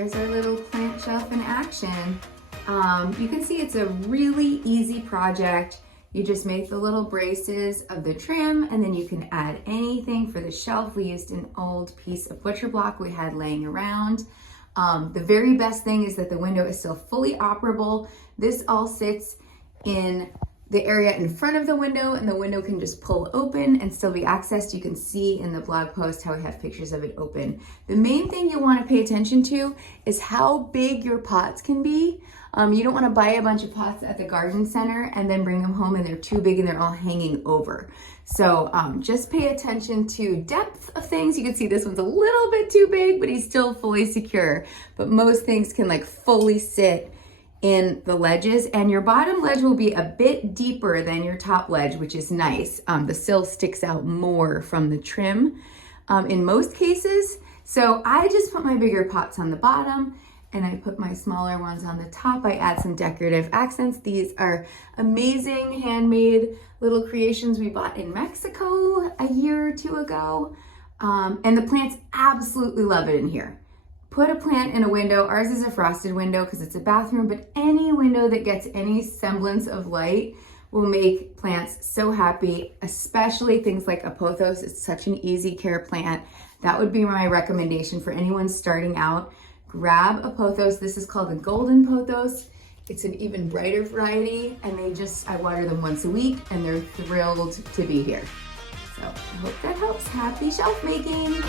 here's our little plant shelf in action. You can see it's a really easy project. You just make the little braces of the trim and then you can add anything for the shelf. We used an old piece of butcher block we had laying around. The very best thing is that the window is still fully operable. This all sits in the area in front of the window and the window can just pull open and still be accessed. You can see in the blog post how we have pictures of it open. The main thing you want to pay attention to is how big your pots can be. You don't want to buy a bunch of pots at the garden center and then bring them home and they're too big and they're all hanging over. So just pay attention to depth of things. You can see this one's a little bit too big, but he's still fully secure. But most things can like fully sit in the ledges, and your bottom ledge will be a bit deeper than your top ledge, which is nice. The sill sticks out more from the trim in most cases. So I just put my bigger pots on the bottom and I put my smaller ones on the top. I add some decorative accents. These are amazing handmade little creations we bought in Mexico a year or two ago. And the plants absolutely love it in here. Put a plant in a window. Ours is a frosted window because it's a bathroom, but any window that gets any semblance of light will make plants so happy, especially things like a pothos. It's such an easy care plant. That would be my recommendation for anyone starting out. Grab a pothos. This is called the golden pothos. It's an even brighter variety, and I water them once a week and they're thrilled to be here. So I hope that helps. Happy shelf making.